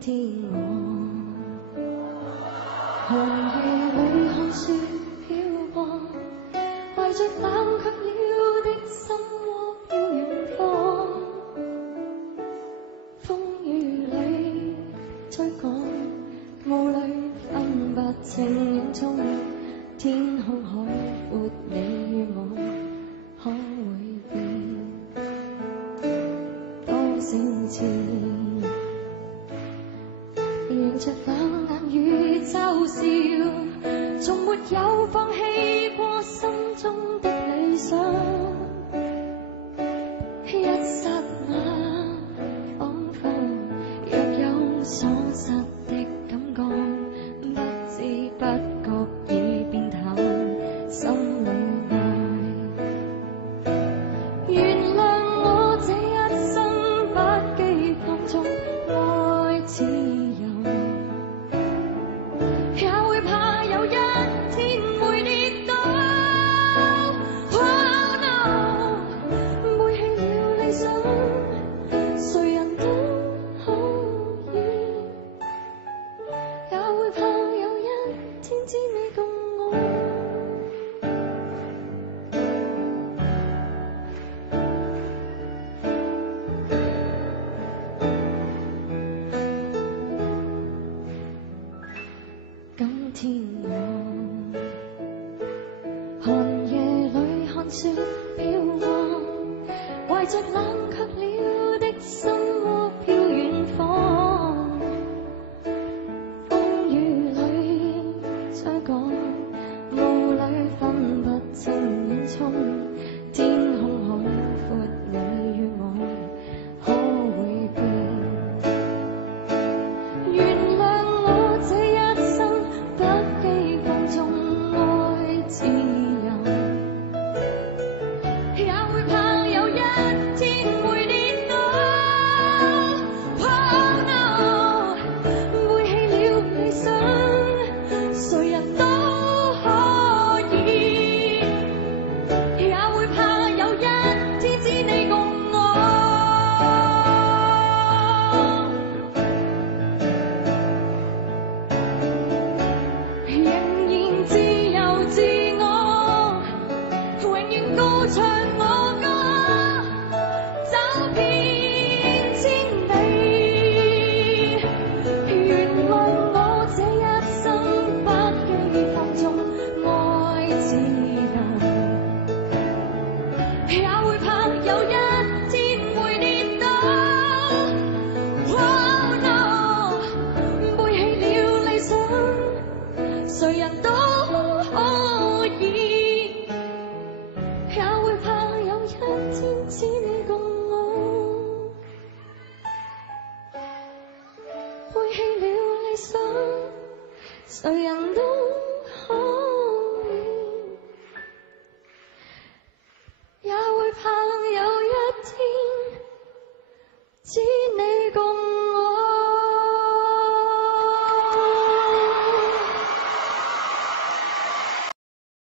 天我寒夜裏看雪飄過，懷着冷卻了的心窩飄遠方。風雨裏追趕，霧裏分不清影蹤，天空海闊，你與我可會變多少次？迎着冷眼與嘲笑，從沒有放棄過心中的理想。一剎那彷彿若有所失的感覺，不知不覺已變淡心裏愛。原諒我這一生不羈放縱愛自由，也會怕有一天會跌倒。Oh no， 背棄了理想，誰人都可以，也會怕有一天知你共我。今天我寒夜裏看雪飄過，懷着冷卻了的心